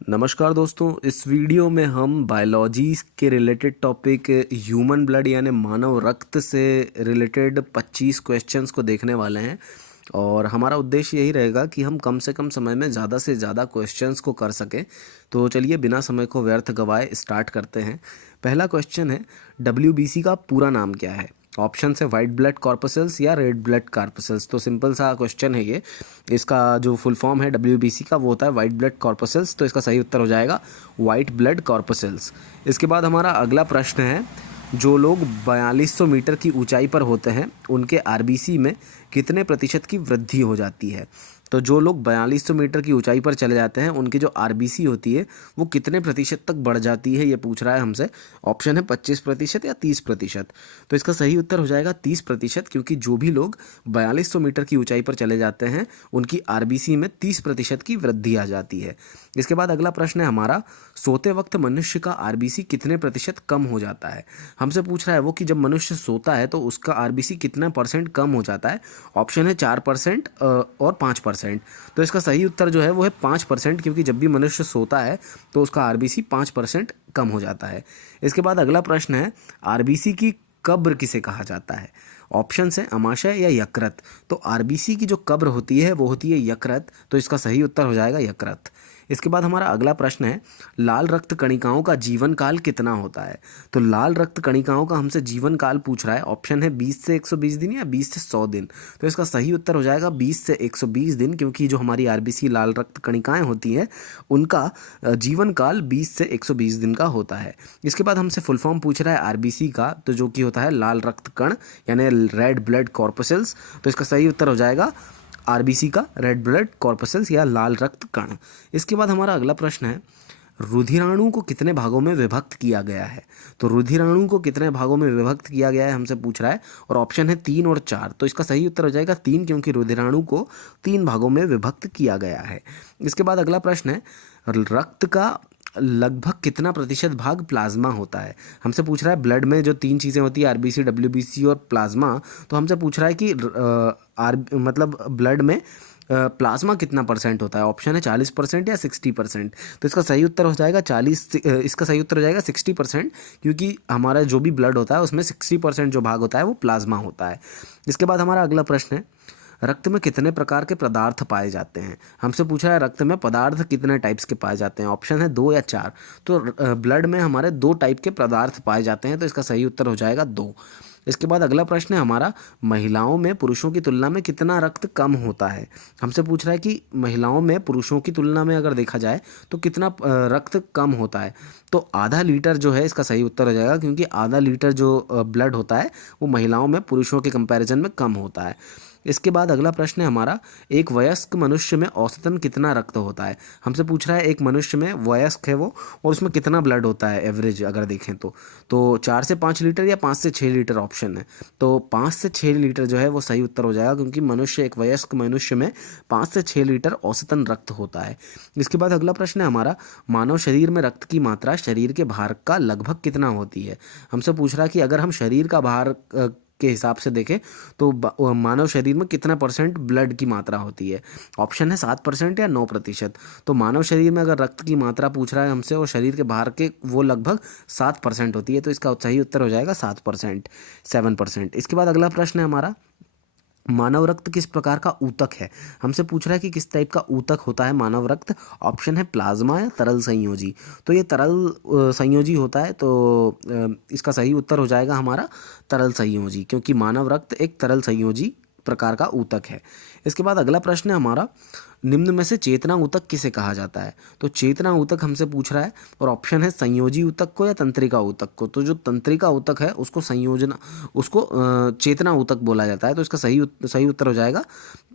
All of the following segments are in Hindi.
नमस्कार दोस्तों, इस वीडियो में हम बायोलॉजी के रिलेटेड टॉपिक ह्यूमन ब्लड यानी मानव रक्त से रिलेटेड 25 क्वेश्चंस को देखने वाले हैं। और हमारा उद्देश्य यही रहेगा कि हम कम से कम समय में ज़्यादा से ज़्यादा क्वेश्चंस को कर सकें। तो चलिए बिना समय को व्यर्थ गवाए स्टार्ट करते हैं। पहला क्वेश्चन है, डब्ल्यूबीसी का पूरा नाम क्या है? ऑप्शन है वाइट ब्लड कॉर्पसल्स या रेड ब्लड कॉर्पसल्स। तो सिंपल सा क्वेश्चन है ये। इसका जो फुल फॉर्म है डब्ल्यूबीसी का वो होता है वाइट ब्लड कॉर्पसल्स। तो इसका सही उत्तर हो जाएगा वाइट ब्लड कॉर्पसल्स। इसके बाद हमारा अगला प्रश्न है, जो लोग 4200 मीटर की ऊंचाई पर होते हैं उनके आरबीसी में कितने प्रतिशत की वृद्धि हो जाती है? तो जो लोग 4200 मीटर की ऊंचाई पर चले जाते हैं उनकी जो आरबीसी होती है वो कितने प्रतिशत तक बढ़ जाती है, ये पूछ रहा है हमसे। ऑप्शन है 25% या 30%। तो इसका सही उत्तर हो जाएगा 30%, क्योंकि जो भी लोग 4200 मीटर की ऊंचाई पर चले जाते हैं उनकी आरबीसी में 30% की वृद्धि आ जाती है। इसके बाद अगला प्रश्न है हमारा, सोते वक्त मनुष्य का आरबीसी कितने प्रतिशत कम हो जाता है? हमसे पूछ रहा है वो कि जब मनुष्य सोता है तो उसका आरबीसी कितना परसेंट कम हो जाता है। ऑप्शन है 4% और 5%। तो इसका सही उत्तर जो है वो है 5%, क्योंकि जब भी मनुष्य सोता है तो उसका आरबीसी 5% कम हो जाता है। इसके बाद अगला प्रश्न है, आरबीसी की कब्र किसे कहा जाता है? ऑप्शन है अमाशय या यकृत। तो आरबीसी की जो कब्र होती है वो होती है यकृत। तो इसका सही उत्तर हो जाएगा यकृत। इसके बाद हमारा अगला प्रश्न है, लाल रक्त कणिकाओं का जीवन काल कितना होता है? तो लाल रक्त कणिकाओं का हमसे जीवन काल पूछ रहा है। ऑप्शन है 20 से 120 दिन या 20 से 100 दिन। तो इसका सही उत्तर हो जाएगा 20 से 120 दिन, क्योंकि जो हमारी आरबीसी लाल रक्त कणिकाएं होती हैं उनका जीवन काल 20 से 120 दिन का होता है। इसके बाद हमसे फुल फॉर्म पूछ रहा है आरबीसी का, तो जो कि होता है लाल रक्त कण यानी रेड ब्लड कॉर्पसल्स। तो इसका सही उत्तर हो जाएगा आरबीसी का रेड ब्लड कॉर्पसल्स या लाल रक्त कण। इसके बाद हमारा अगला प्रश्न है, रुधिराणु को कितने भागों में विभक्त किया गया है? तो रुधिराणु को कितने भागों में विभक्त किया गया है हमसे पूछ रहा है, और ऑप्शन है 3 और 4। तो इसका सही उत्तर हो जाएगा 3, क्योंकि रुधिराणु को 3 भागों में विभक्त किया गया है। इसके बाद अगला प्रश्न है, रक्त का लगभग कितना प्रतिशत भाग प्लाज्मा होता है? हमसे पूछ रहा है ब्लड में जो 3 चीज़ें होती है आरबीसी, डब्ल्यूबीसी और प्लाज्मा। तो हमसे पूछ रहा है कि मतलब ब्लड में प्लाज्मा कितना परसेंट होता है। ऑप्शन है 40% या 60%। तो इसका सही उत्तर हो जाएगा 40, इसका सही उत्तर हो जाएगा 60%, क्योंकि हमारा जो भी ब्लड होता है उसमें 60% जो भाग होता है वो प्लाज्मा होता है। इसके बाद हमारा अगला प्रश्न है, रक्त में कितने प्रकार के पदार्थ पाए जाते हैं? हमसे पूछा है रक्त में पदार्थ कितने टाइप्स के पाए जाते हैं। ऑप्शन है 2 या 4। तो ब्लड में हमारे 2 टाइप के पदार्थ पाए जाते हैं। तो इसका सही उत्तर हो जाएगा 2। इसके बाद अगला प्रश्न है हमारा, महिलाओं में पुरुषों की तुलना में कितना रक्त कम होता है? हमसे पूछ रहा है कि महिलाओं में पुरुषों की तुलना में अगर देखा जाए तो कितना रक्त कम होता है। तो आधा लीटर जो है इसका सही उत्तर हो जाएगा, क्योंकि आधा लीटर जो ब्लड होता है वो महिलाओं में पुरुषों के कंपैरिजन में कम होता है। इसके बाद अगला प्रश्न है हमारा, एक वयस्क मनुष्य में औसतन कितना रक्त होता है? हमसे पूछ रहा है एक मनुष्य में, वयस्क है वो, और उसमें कितना ब्लड होता है एवरेज अगर देखें तो 4 से 5 लीटर या 5 से 6 लीटर ऑप्शन है। तो 5 से 6 लीटर जो है वो सही उत्तर हो जाएगा, क्योंकि मनुष्य, एक वयस्क मनुष्य में 5 से 6 लीटर औसतन रक्त होता है। इसके बाद अगला प्रश्न है हमारा, मानव शरीर में रक्त की मात्रा शरीर के भार का लगभग कितना होती है? हमसे पूछ रहा है कि अगर हम शरीर का भार के हिसाब से देखें तो मानव शरीर में कितना परसेंट ब्लड की मात्रा होती है। ऑप्शन है 7% या 9%। तो मानव शरीर में अगर रक्त की मात्रा पूछ रहा है हमसे और शरीर के बाहर के, वो लगभग 7% होती है। तो इसका सही उत्तर हो जाएगा 7%, 7%। इसके बाद अगला प्रश्न है हमारा, मानव रक्त किस प्रकार का ऊतक है? हमसे पूछ रहा है कि किस टाइप का ऊतक होता है मानव रक्त। ऑप्शन है प्लाज्मा या तरल संयोजी। तो ये तरल संयोजी होता है। तो इसका सही उत्तर हो जाएगा हमारा तरल संयोजी, क्योंकि मानव रक्त एक तरल संयोजी प्रकार का ऊतक है। इसके बाद अगला प्रश्न है हमारा, निम्न में से चेतना ऊतक किसे कहा जाता है? तो चेतना ऊतक हमसे पूछ रहा है, और ऑप्शन है संयोजी ऊतक को या तंत्रिका ऊतक को। तो जो तंत्रिका ऊतक है उसको चेतना ऊतक बोला जाता है। तो इसका सही उत्तर हो जाएगा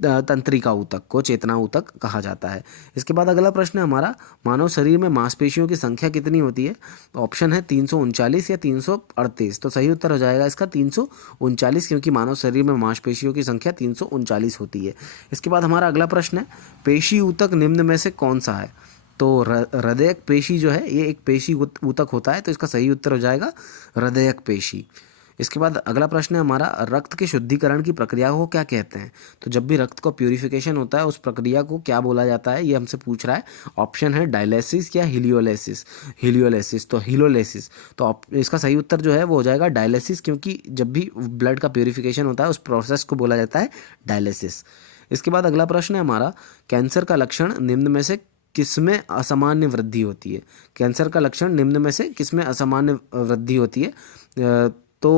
तंत्रिका ऊतक को चेतना ऊतक कहा जाता है। इसके बाद अगला प्रश्न है हमारा, मानव शरीर में मांसपेशियों की संख्या कितनी होती है? ऑप्शन है 339 या 338। तो सही उत्तर हो जाएगा इसका 339, क्योंकि मानव शरीर में मांसपेशियों की संख्या 339 होती है। इसके बाद हमारा अगला प्रश्न है, पेशी ऊतक निम्न में से कौन सा है? तो हृदयक पेशी जो है ये एक पेशी ऊतक होता है। तो इसका सही उत्तर हो जाएगा हृदयक पेशी। इसके बाद अगला प्रश्न है हमारा, रक्त के शुद्धिकरण की प्रक्रिया को क्या कहते हैं? तो जब भी रक्त का प्यूरिफिकेशन होता है उस प्रक्रिया को क्या बोला जाता है, ये हमसे पूछ रहा है। ऑप्शन है डायलिसिस या हीलियोलाइसिस। हीलियोलाइसिस तो हीलोलाइसिस, तो इसका सही उत्तर जो है वो हो जाएगा डायलिसिस, क्योंकि जब भी ब्लड का प्यूरिफिकेशन होता है उस प्रोसेस को बोला जाता है डायलिसिस। इसके बाद अगला प्रश्न है हमारा, कैंसर का लक्षण निम्न में से किसमें असामान्य वृद्धि होती है? कैंसर का लक्षण निम्न में से किसमें असामान्य वृद्धि होती है? तो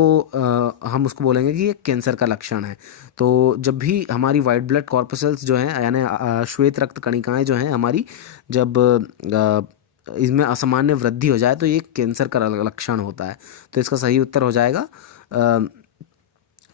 हम उसको बोलेंगे कि ये कैंसर का लक्षण है। तो जब भी हमारी वाइट ब्लड कॉर्पसेल्स जो हैं, यानी श्वेत रक्त कणिकाएं जो हैं हमारी, जब इसमें असामान्य वृद्धि हो जाए तो ये कैंसर का लक्षण होता है। तो इसका सही उत्तर हो जाएगा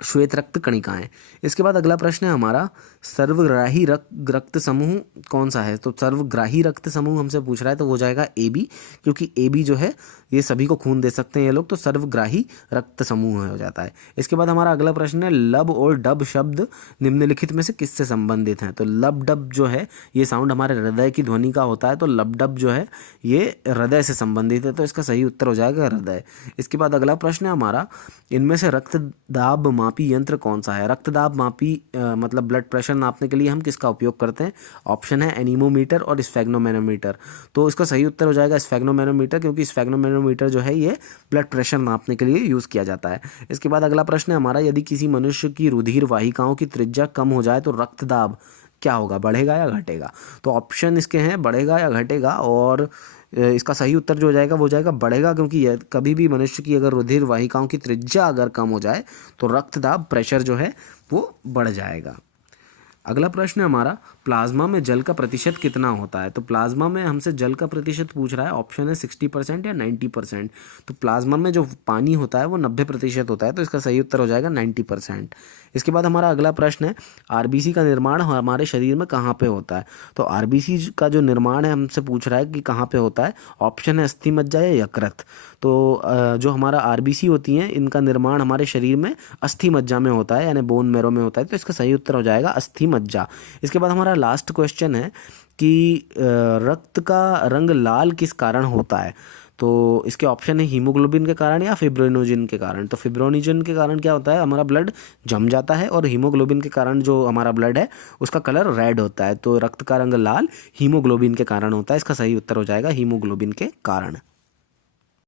श्वेत रक्त कणिकाएं। इसके बाद अगला प्रश्न है हमारा, सर्वग्राही रक्त समूह कौन सा है? तो सर्वग्राही रक्त समूह हमसे पूछ रहा है, तो वो जाएगा AB, क्योंकि AB जो है ये सभी को खून दे सकते हैं ये लोग, तो सर्वग्राही रक्त समूह हो जाता है। इसके बाद हमारा अगला प्रश्न है, लब और डब शब्द निम्नलिखित में से किससे संबंधित हैं? तो लब डब जो है ये साउंड हमारे हृदय की ध्वनि का होता है, तो लब डब जो है ये हृदय से संबंधित है, तो इसका सही उत्तर हो जाएगा हृदय। इसके बाद अगला प्रश्न है हमारा, इनमें से रक्तदाब मापी यंत्र कौन सा है? रक्तदाब मापी मतलब ब्लड प्रेशर नापने के लिए हम किसका उपयोग करते हैं? ऑप्शन है एनीमोमीटर और स्फेग्नोमेनोमीटर। तो इसका सही उत्तर हो जाएगा स्फेग्नोमेनोमीटर, क्योंकि स्फेग्नोमेनोमीटर जो है ये ब्लड प्रेशर नापने के लिए यूज़ किया जाता है। इसके बाद अगला प्रश्न है हमारा, यदि किसी मनुष्य की रुधिर वाहिकाओं की त्रिज्या कम हो जाए तो रक्तदाब क्या होगा, बढ़ेगा या घटेगा? तो ऑप्शन इसके हैं बढ़ेगा या घटेगा, और इसका सही उत्तर जो हो जाएगा वो जाएगा बढ़ेगा, क्योंकि कभी भी मनुष्य की अगर रुधिर वाहिकाओं की त्रिज्या अगर कम हो जाए तो रक्तदाब प्रेशर जो है वो बढ़ जाएगा। अगला प्रश्न है हमारा, प्लाज्मा में जल का प्रतिशत कितना होता है? तो प्लाज्मा में हमसे जल का प्रतिशत पूछ रहा है, ऑप्शन है 60% या 90%। तो प्लाज्मा में जो पानी होता है वो 90% होता है, तो इसका सही उत्तर हो जाएगा 90%। इसके बाद हमारा अगला प्रश्न है, आरबीसी का निर्माण हमारे शरीर में कहाँ पे होता है? तो आरबीसी का जो निर्माण है हमसे पूछ रहा है कि कहाँ पे होता है। ऑप्शन है अस्थि मज्जा या यकृत। तो जो हमारा आरबीसी होती हैं इनका निर्माण हमारे शरीर में अस्थि मज्जा में होता है, यानी बोन मैरो में होता है, तो इसका सही उत्तर हो जाएगा अस्थि मज्जा। इसके बाद हमारा लास्ट क्वेश्चन है कि रक्त का रंग लाल किस कारण होता है? तो इसके ऑप्शन है हीमोग्लोबिन के कारण या फिब्रोनोजिन के कारण। तो फिब्रोनोजिन के कारण क्या होता है, हमारा ब्लड जम जाता है, और हीमोग्लोबिन के कारण जो हमारा ब्लड है उसका कलर रेड होता है। तो रक्त का रंग लाल हीमोग्लोबिन के कारण होता है, इसका सही उत्तर हो जाएगा हीमोग्लोबिन के कारण।